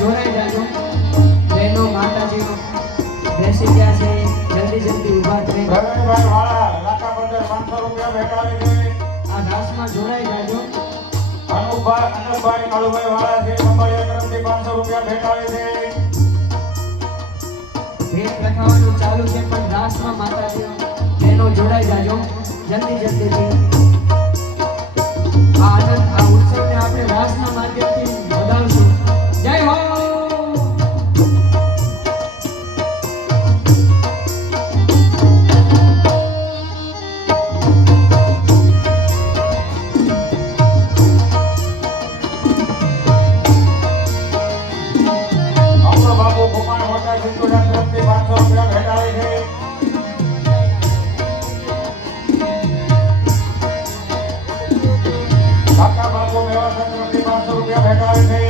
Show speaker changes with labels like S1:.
S1: જોડાઈ જાજો. બહેનો માતાજીનો. બેસી ગયા છે. જલ્દી જલ્દી ઊભા થઈ
S2: પ્રવીણભાઈ વાળા લાખા પંદર પાંચસો રૂપિયા ભેટાવી દે.
S1: આ રાસમાં જોડાઈ જાજો.
S2: અનુભા અનુભાઈ કાળુભાઈ વાળા છે કંબળિયા તરફથી પાંચસો રૂપિયા ભેટાવે દે.
S1: ભેટ રખાવાનું ચાલુ છે પણ રાસમાં માતાજીનો. બહેનો જોડાઈ જાજો. જલ્દી જલ્દીથી આ આનંદ આ ઉત્સવને આપણે રાસના માધ્યમથી વધાવશું.
S2: કુમાર મોટા સિંધુડા તરફથી પાંચસો રૂપિયા ભેટાવે છે. કાકા બાબુ મેવાસા તરફથી પાંચસો રૂપિયા છે.